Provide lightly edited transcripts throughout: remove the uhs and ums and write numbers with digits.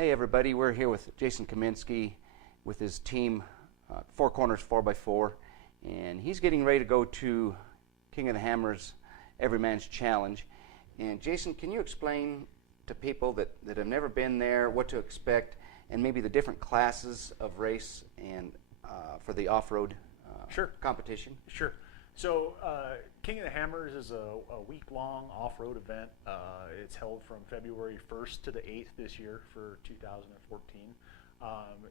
Hey everybody, we're here with Jason Kaminsky with his team, Four Corners 4x4, and he's getting ready to go to King of the Hammers Everyman's Challenge. And Jason, can you explain to people that have never been there what to expect, and maybe the different classes of race and for the off-road Sure. competition? Sure. So King of the Hammers is a week-long off-road event. It's held from February 1st to the 8th this year for 2014.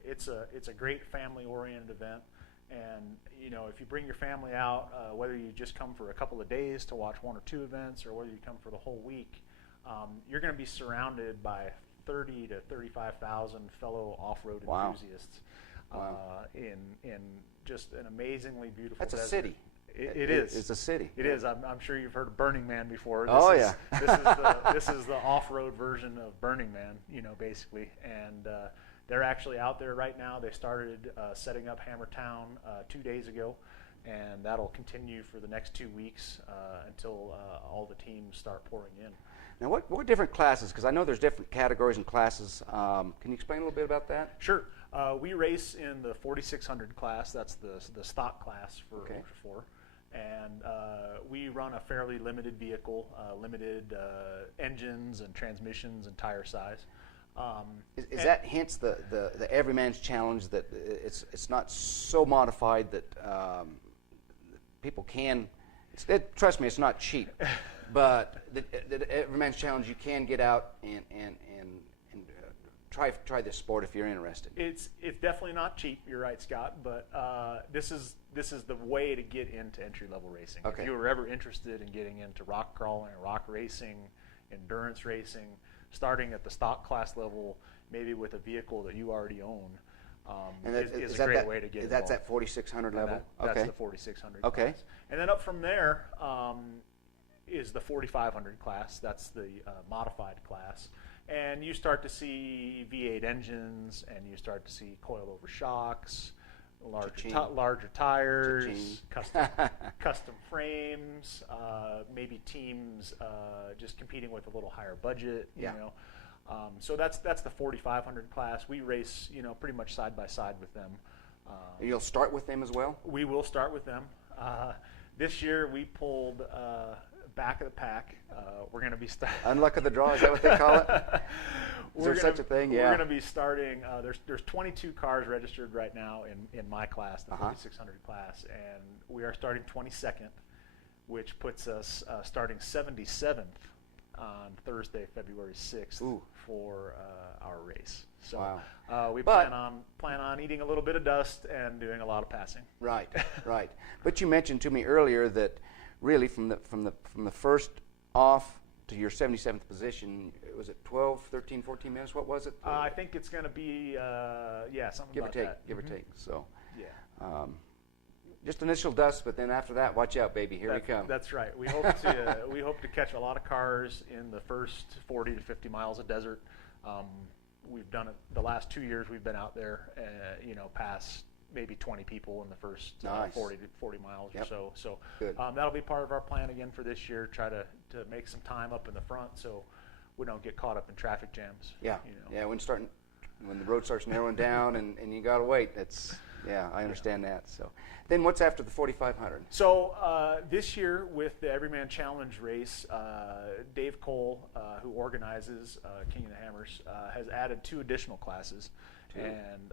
It's a great family-oriented event, and if you bring your family out, whether you just come for a couple of days to watch one or two events, or whether you come for the whole week, you're going to be surrounded by 30 to 35,000 fellow off-road enthusiasts. Wow. In just an amazingly beautiful That's desert. a city. It is. It's a city. It is. I'm sure you've heard of Burning Man before. This is the off-road version of Burning Man, basically. And they're actually out there right now. They started setting up Hammertown 2 days ago, and that'll continue for the next 2 weeks until all the teams start pouring in. Now, what different classes? Because I know there's different categories and classes. Can you explain a little bit about that? Sure. We race in the 4600 class. That's the stock class for Ultra 4. And we run a fairly limited vehicle, limited engines and transmissions and tire size. Is that hence the Everyman's Challenge, that it's not so modified that people can, trust me, it's not cheap, but the Everyman's Challenge, you can get out and try this sport if you're interested. It's definitely not cheap. You're right, Scott. But this is the way to get into entry-level racing. Okay. If you were ever interested in getting into rock crawling, rock racing, endurance racing, starting at the stock class level, maybe with a vehicle that you already own, is a great way to get involved. That's at 4600 level. That's the 4600 Okay. class. And then up from there is the 4500 class. That's the modified class. And you start to see V8 engines, and you start to see coil-over shocks, larger tires, custom frames, maybe teams just competing with a little higher budget. So that's the 4500 class. We race pretty much side by side with them. You'll start with them as well? We will start with them. This year we pulled back of the pack. We're going to be unluck of the draw, is that what they call it? Is there such a thing? Yeah. We're going to be starting. There's 22 cars registered right now in my class, the 4600 class, and we are starting 22nd, which puts us starting 77th on Thursday, February 6th for our race. So we plan on eating a little bit of dust and doing a lot of passing. Right. But you mentioned to me earlier that really from the first off to your 77th position, was it 12, 13, 14 minutes? What was it? I think it's going to be something give about or take, that. Give or take. So yeah. Just initial dust, but then after that, watch out, baby. Here we come. That's right. We hope to catch a lot of cars in the first 40 to 50 miles of desert. We've done it the last 2 years. We've been out there, past maybe 20 people in the first 40 miles or so. So that'll be part of our plan again for this year. Try to make some time up in the front so we don't get caught up in traffic jams. Yeah. When the road starts narrowing down and you gotta wait. I understand that. So then what's after the 4500? So this year with the Everyman Challenge race, Dave Cole, who organizes King of the Hammers, has added 2 additional classes. And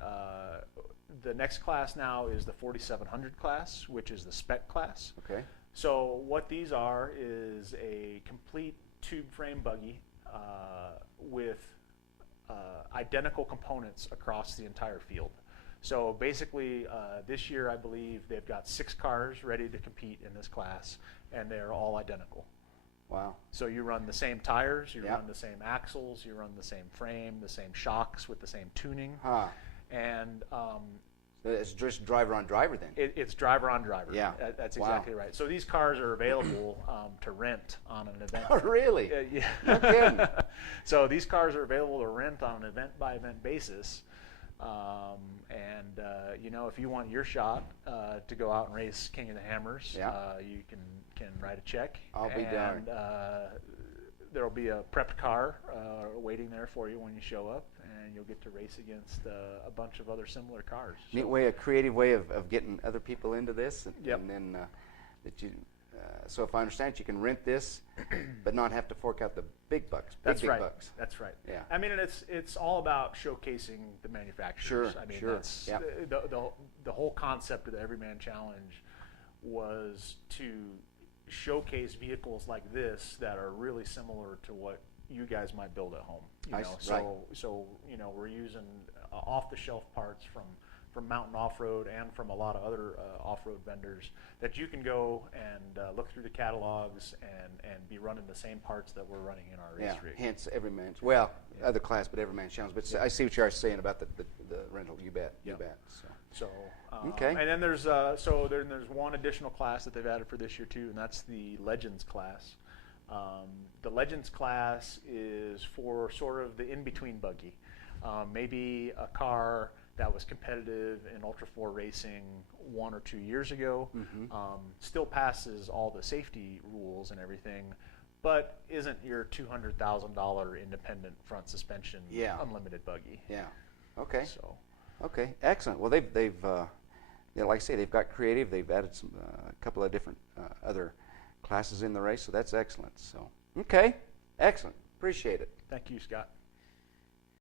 the next class now is the 4700 class, which is the spec class. Okay. So what these are is a complete tube frame buggy with identical components across the entire field. So basically, this year I believe they've got 6 cars ready to compete in this class, and they're all identical. Wow. So you run the same tires, you run the same axles, you run the same frame, the same shocks with the same tuning. And so it's just driver on driver then? It's driver on driver. Yeah. That's exactly right. So these cars are available to rent on an event. Oh, really? Yeah. No kidding. So these cars are available to rent on an event-by-event basis. If you want your shot to go out and race King of the Hammers, you can write a check. I'll be darned. there'll be a prepped car waiting there for you when you show up, and you'll get to race against a bunch of other similar cars. Neat way, a creative way of getting other people into this, and, Yep. and then that you. So if I understand it, you can rent this, but not have to fork out the big bucks. That's big right. bucks. That's right. Yeah. I mean, and it's all about showcasing the manufacturers. Sure, I mean, sure. that's Yeah. the whole concept of the Everyman Challenge was to showcase vehicles like this that are really similar to what you guys might build at home. So we're using off-the-shelf parts from Mountain Off-Road and from a lot of other off-road vendors that you can go and look through the catalogs and be running the same parts that we're running in our race rig. Hence Everyman's. Well, other class, but Everyman Challenge. But I see what you are saying about the rental. You bet. You bet. So okay. And then there's one additional class that they've added for this year too, and that's the Legends class. The Legends class is for sort of the in-between buggy. Maybe a car that was competitive in Ultra 4 racing 1 or 2 years ago, still passes all the safety rules and everything, but isn't your $200,000 independent front suspension unlimited buggy. Yeah. Okay. So. Okay. Excellent. Well, they've like I say, they've got creative. They've added some a couple of different other classes in the race, so that's excellent. So okay. Excellent. Appreciate it. Thank you, Scott.